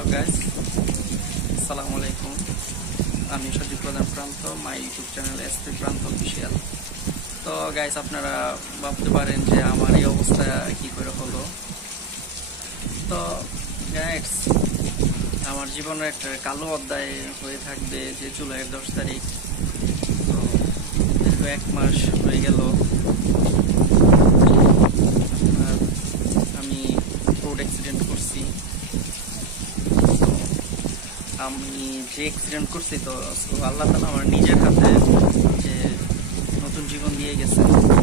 Hello guys, আসসালামু আলাইকুম। আমি সজীব প্রধান প্রান্ত, মাই ইউটিউব চ্যানেল এসপি প্রান্ত অফিসিয়াল। তো গাইস, আপনারা ভাবতে পারেন যে আমার এই অবস্থা কি করে হলো। তো গাইস, আমার জীবনের একটা কালো অধ্যায় হয়ে থাকবে যে জুলাইয়ের 10 তারিখ। তো দীর্ঘ 1 মাস হয়ে গেল আমি রোড অ্যাক্সিডেন্ট করছি। আমি যে অ্যাক্সিডেন্ট করছি, তো আল্লাহ তাআলা আমার নিজের হাতে যে নতুন জীবন দিয়ে গেছে,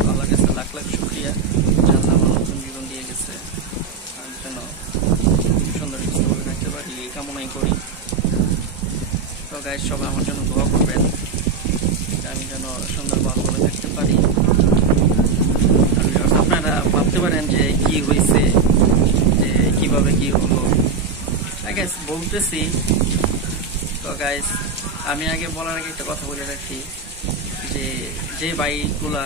আল্লাহর কাছে লাখ লাখ শুকরিয়া যে আল্লাহ আমার নতুন জীবন দিয়ে গেছে। আমি যেন সুন্দর সুস্থভাবে থাকতে পারি এই কামনাই করি। তো গাইস, সবাই আমার জন্য দোয়া করবেন আমি যেন সুন্দর ভালোভাবে থাকতে পারি। আপনারা ভাবতে পারেন যে কি হয়েছে, যে কিভাবে কি হলো। গাইস বলতেছি। তো গাইস, আমি আগে বলার আগে একটা কথা বলে রাখি যে বাইকগুলা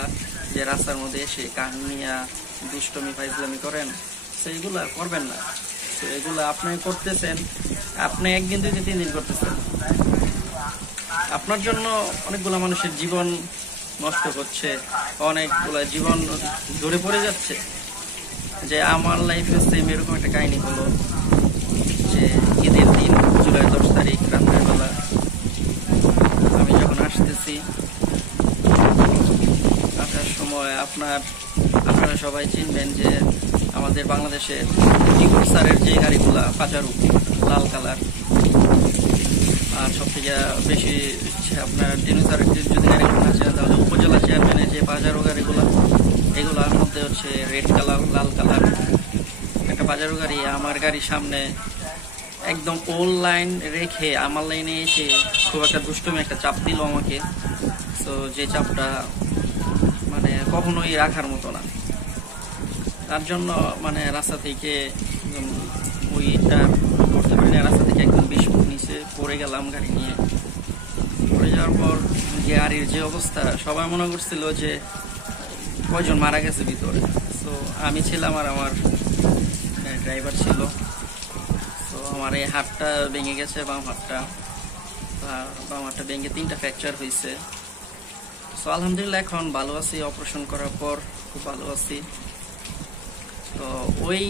যে রাস্তার মধ্যে এসে কাহিনিয়া দুষ্টমি ফাইজলামি করেন, তো এগুলা করবেন না। তো এগুলা আপনি করতেছেন, আপনি একদিন 2 দিন 3 দিন করতেছেন, আপনার জন্য অনেকগুলা মানুষের জীবন নষ্ট হচ্ছে, অনেকগুলা জীবন ধরে পড়ে যাচ্ছে। যে আমার লাইফে সেম এরকম একটা কাহিনী হলো যে ঈদের দিন জুলাই 10 তারিখ রাতের বেলা আমি যখন আসতেছি, আসার সময় আপনারা সবাই চিনবেন যে আমাদের বাংলাদেশের টিকুর স্যারের যে গাড়িগুলা পাজারো লাল কালার, আর সবথেকে বেশি আপনার টিনু স্যারের যদি গাড়িগুলো না চেনেন তাহলে উপজেলা চেয়ারম্যানের যে পাজারো গাড়িগুলা, এগুলার মধ্যে হচ্ছে রেড কালার লাল কালার একটা পাজারো গাড়ি আমার গাড়ির সামনে একদম ওল্ড লাইন রেখে আমার লাইনে এসে খুব একটা দুষ্টমি একটা চাপ দিল আমাকে। তো যে চাপটা মানে কখনোই রাখার মতো না। তার জন্য মানে রাস্তা থেকে ওইটা করতে পারি না, রাস্তা থেকে একদম 20 ফুট নিচে পড়ে গেলাম গাড়ি নিয়ে। পড়ে যাওয়ার পর গাড়ির যে অবস্থা, সবাই মনে করছিল যে কয়জন মারা গেছে ভিতরে। তো আমি ছিলাম আর আমার ড্রাইভার ছিল। তো আমার এই হাতটা ভেঙে গেছে, বাম হাতটা ভেঙে 3টা ফ্র্যাকচার হয়েছে। তো আলহামদুলিল্লাহ এখন ভালো আছি, অপারেশন করার পর খুব ভালো আছি। তো ওই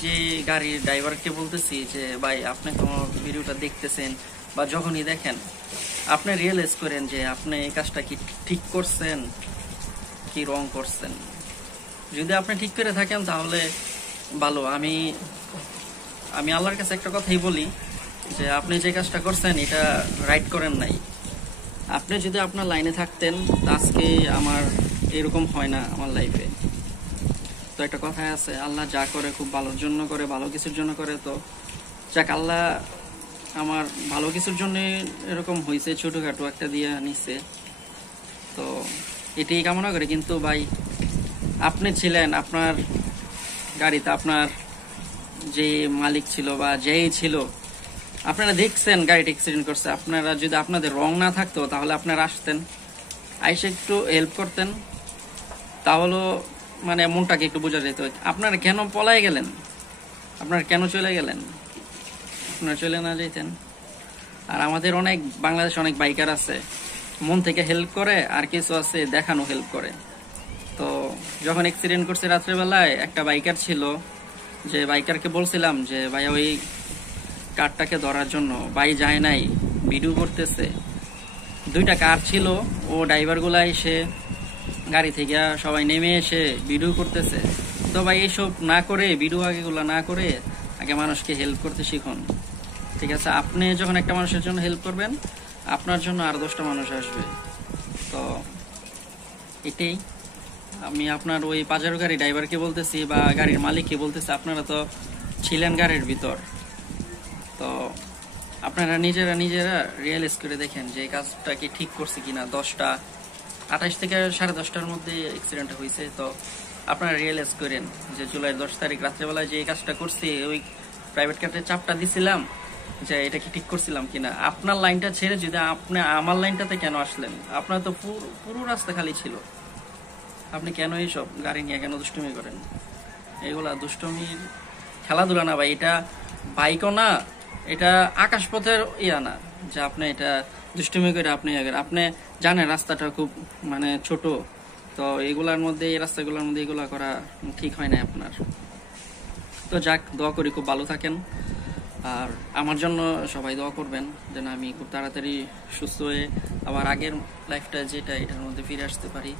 যে গাড়ির ড্রাইভারকে বলতেছি যে ভাই, আপনি তো ভিডিওটা দেখতেছেন বা যখনই দেখেন আপনি রিয়েলাইজ করেন যে আপনি এই কাজটা কি ঠিক করছেন কি রং করছেন। যদি আপনি ঠিক করে থাকেন তাহলে ভালো। আমি আল্লাহর কাছে একটা কথাই বলি যে আপনি যে কাজটা করছেন এটা রাইট করেন নাই। আপনি যদি আপনার লাইনে থাকতেন আজকে আমার এরকম হয় না আমার লাইফে। তো একটা কথাই আছে, আল্লাহ যা করে খুব ভালোর জন্য করে, ভালো কিছুর জন্য করে। তো যাক, আল্লাহ আমার ভালো কিছুর জন্য এরকম হয়েছে, ছোটখাটো একটা দিয়ে নিচ্ছে। তো এটাই কামনা করে। কিন্তু ভাই, আপনি ছিলেন, আপনার গাড়িতে আপনার যে মালিক ছিল বা যেই ছিল, আপনারা দেখছেন গাড়িটা অ্যাক্সিডেন্ট করছে। আপনারা যদি আপনাদের রং না থাকতো তাহলে আপনারা আসতেন, আইসে একটু হেল্প করতেন, তাহলে মানে মনটাকে একটু বোঝা যেত। আপনারা কেন পলাই গেলেন, আপনারা কেন চলে গেলেন, আপনারা চলে না যেতেন। আর আমাদের বাংলাদেশে অনেক বাইকার আছে মন থেকে হেল্প করে, আর কিছু আছে দেখানো হেল্প করে। তো যখন অ্যাক্সিডেন্ট করছে রাত্রেবেলায়, একটা বাইকার ছিল, যে বাইকারকে বলছিলাম যে ভাই ওই কারটাকে ধরার জন্য, ভাই যায় নাই, ভিডিও করতেছে। 2টা কার ছিল, ও ড্রাইভারগুলা এসে গাড়ি থেকে সবাই নেমে এসে ভিডিও করতেছে। তো ভাই এইসব না করে, ভিডিও আগেগুলো না করে আগে মানুষকে হেল্প করতে শিখুন, ঠিক আছে? আপনি যখন একটা মানুষের জন্য হেল্প করবেন, আপনার জন্য আর 10টা মানুষ আসবে। তো এটাই আমি আপনার ওই পাজারো গাড়ি ড্রাইভারকে বলতেছি বা গাড়ির মালিককে বলতেছি, আপনারা তো ছিলেন গাড়ির ভিতর। তো আপনারা নিজেরা রিয়েলাইজ করে দেখেন যে এই কাজটা কি ঠিক করছে কিনা। 10:28 থেকে 10:30টার মধ্যে অ্যাক্সিডেন্টটা হয়েছে। তো আপনারা রিয়েলাইজ করেন যে জুলাই 10 তারিখ রাত্রেবেলায় যে এই কাজটা করছি, ওই প্রাইভেট কারে চাপটা দিছিলাম যে এটা কি ঠিক করছিলাম কিনা। আপনার লাইনটা ছেড়ে যদি আপনি আমার লাইনটাতে কেন আসলেন? আপনার তো পুরো রাস্তা খালি ছিল, আপনি কেন এইসব গাড়ি নিয়ে কেন দুষ্টুমি করেন? এগুলা দুষ্টুমির খেলাধুলা না ভাই, এটা বাইকও না, এটা আকাশপথের ইয়া না যে আপনি এটা দুষ্টুমি করে আপনি আপনি জানেন রাস্তাটা খুব মানে ছোট, তো এগুলার মধ্যে এই রাস্তাগুলোর মধ্যে এগুলা করা ঠিক হয় না আপনার। তো যাক, দোয়া করি খুব ভালো থাকেন, আর আমার জন্য সবাই দোয়া করবেন যেন আমি খুব তাড়াতাড়ি সুস্থ হয়ে আবার আগের লাইফটা যেটা এটার মধ্যে ফিরে আসতে পারি।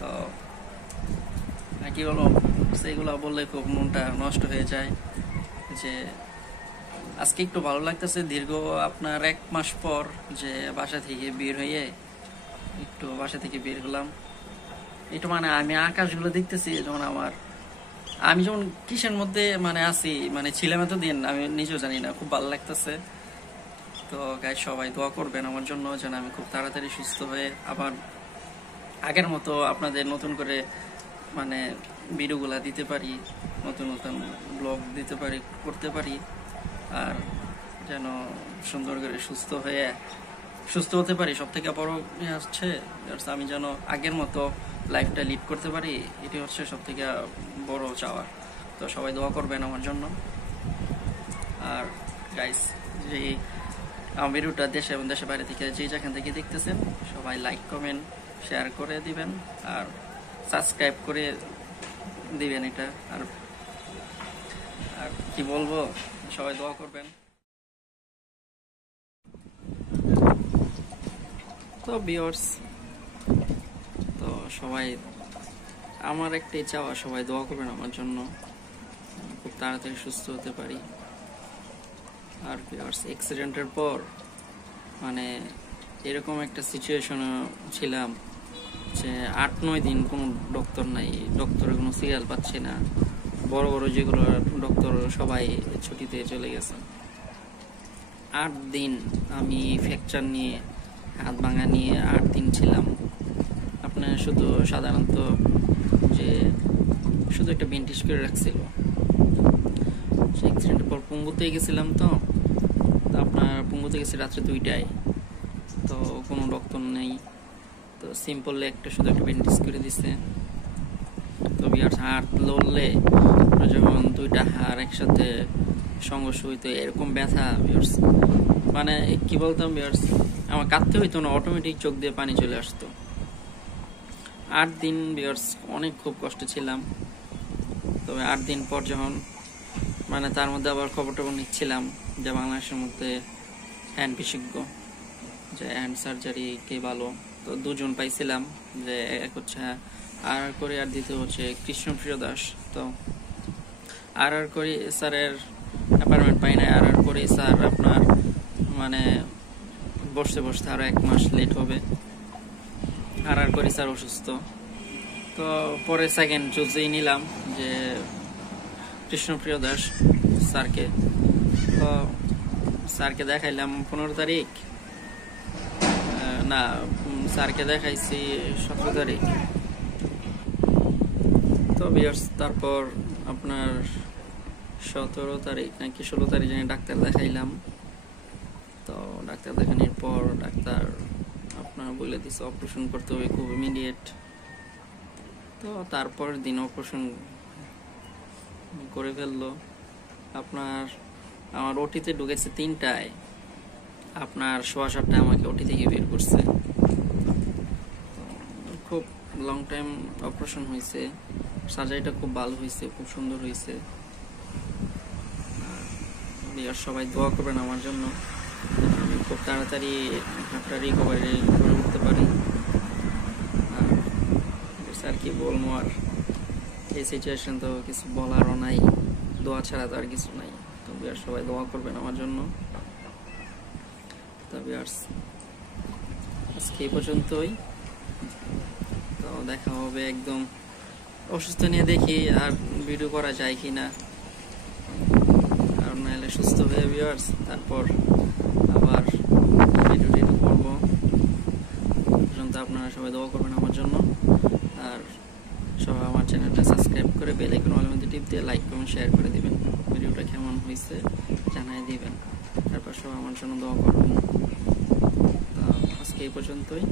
তো কি বলো, সেইগুলো বললে খুব মনটা নষ্ট হয়ে যায় যে আজকে একটু ভালো লাগতেছে দীর্ঘ আপনার 1 মাস পর যে বাসা থেকে বের হয়ে হলাম একটু, মানে আমি আকাশগুলো দেখতেছি যখন আমি যখন কিসের মধ্যে মানে আছি, মানে ছিলাম এতদিন আমি নিজেও জানি না, খুব ভালো লাগতেছে। তো গাইস সবাই দোয়া করবেন আমার জন্য যেন আমি খুব তাড়াতাড়ি সুস্থ হয়ে আবার আগের মতো আপনাদের নতুন করে মানে ভিডিওগুলা দিতে পারি, নতুন নতুন ব্লগ দিতে পারি, করতে পারি, আর যেন সুন্দর করে সুস্থ হতে পারি। সব থেকে বড় হচ্ছে আমি যেন আগের মতো লাইফটা লিড করতে পারি, এটি হচ্ছে সব থেকে বড় চাওয়া। তো সবাই দোয়া করবেন আমার জন্য। আর গাইস, যে আমার ভিডিওটা দেশে এবং দেশের বাইরে থেকে যে যেখান থেকে দেখতেছেন সবাই লাইক কমেন্ট শেয়ার করে দিবেন আর সাবস্ক্রাইব করে দিবেন এটা। আর কি বলবো, সবাই দোয়া করবেন। তো ভিউয়ার্স, তো সবাই আমার একটাই চাওয়া, সবাই দোয়া করবেন আমার জন্য খুব তাড়াতাড়ি সুস্থ হতে পারি। আর ভিউয়ার্স, অ্যাক্সিডেন্টের পর মানে এরকম একটা সিচুয়েশনে ছিলাম যে 8-9 দিন কোনো ডক্টর নাই, ডক্টরের কোনো সিরিয়াল পাচ্ছি না। বড় বড় যেগুলো ডক্টর সবাই ছুটিতে চলে গেছে। 8 দিন আমি ফ্র্যাকচার নিয়ে, হাত ভাঙা নিয়ে 8 দিন ছিলাম। আপনার শুধু সাধারণত যে শুধু একটা বেন্টিস করে রাখছিল। সেই অ্যাক্সিডেন্টের পর পঙ্গুতে গেছিলাম, তো আপনার পঙ্গুতে গেছি রাত্রে 2টায়, তো কোনো ডক্টর নেই, তো সিম্পল একটা শুধু একটা বেন্টিস করে দিছে। তো বিয়ার্স, হাত লড়লে যখন 2টা হাড় একসাথে সংঘর্ষ হইতো এরকম ব্যথা বিয়ার্স, মানে কি বলতাম বিয়ার্স, আমার কাঁদতে হইতো না, অটোমেটিক চোখ দিয়ে পানি চলে আসতো। 8 দিন বিয়ার্স অনেক খুব কষ্ট ছিলাম। তবে 8 দিন পর যখন মানে তার মধ্যে আবার খবর নিচ্ছিলাম যে বাংলাদেশের মধ্যে হ্যান্ড বিশেষজ্ঞ, যে হ্যান্ড সার্জারি কে ভালো, তো 2 জন পাইছিলাম, যে এক হচ্ছে আর করে আর দ্বিতীয় হচ্ছে কৃষ্ণপ্রিয় দাস। তো আর করে স্যারের অ্যাপয়েন্টমেন্ট পাই না, আর করে স্যার আপনার মানে বসতে আরো 1 মাস লেট হবে। আর করে স্যার অসুস্থ, তো পরে সেকেন্ড চুজেই নিলাম যে কৃষ্ণপ্রিয় দাস স্যারকে। তো স্যারকে দেখাইলাম 15 তারিখ, না স্যারকে দেখাইছি 17 তারিখ। তো ভিউয়ার্স, তারপর আপনার 17 তারিখ নাকি 16 তারিখ জানি ডাক্তার দেখাইলাম। তো ডাক্তার দেখানোর পর ডাক্তার আপনার বলে দিছে অপারেশন করতে হবে খুব ইমিডিয়েট। তো তারপর দিন অপারেশন করে ফেললো। আমার ওটিতে ঢুকেছে 3টায়, আপনার 7:15 আমাকে ওটি থেকে বের করছে। খুব লং টাইম অপারেশন হয়েছে, সার্জারিটা খুব ভালো হয়েছে, খুব সুন্দর হয়েছে। আর সবাই দোয়া করবেন আমার জন্য, আমি খুব তাড়াতাড়ি হাতটা রিকভারি করে উঠতে পারি। আর কি বলবো, আর এই সিচুয়েশন তো কিছু বলারও নাই, দোয়া ছাড়া তো আর কিছু নাই। তো বিয়ার সবাই দোয়া করবেন আমার জন্য। তো বিয়ার্স, আজকে এই পর্যন্তই। তো দেখা হবে একদম অসুস্থ নিয়ে, দেখি আর ভিডিও করা যায় কিনা, আর নাহলে সুস্থ হয়ে বিয়ার্স তারপর আবার ভিডিও করবো। পর্যন্ত আপনারা সবাই দোয়া করবেন আমার জন্য, আর সবাই আমার চ্যানেলটা সাবস্ক্রাইব করে বেল আইকন অল মধ্যে টিপ দিয়ে লাইক কমেন্ট শেয়ার করে দিবেন। ভিডিওটা কেমন হয়েছে জানাই দিবেন, তারপর সবাই আমার জন্য দোয়া করবেন। তো আজকে এই পর্যন্তই।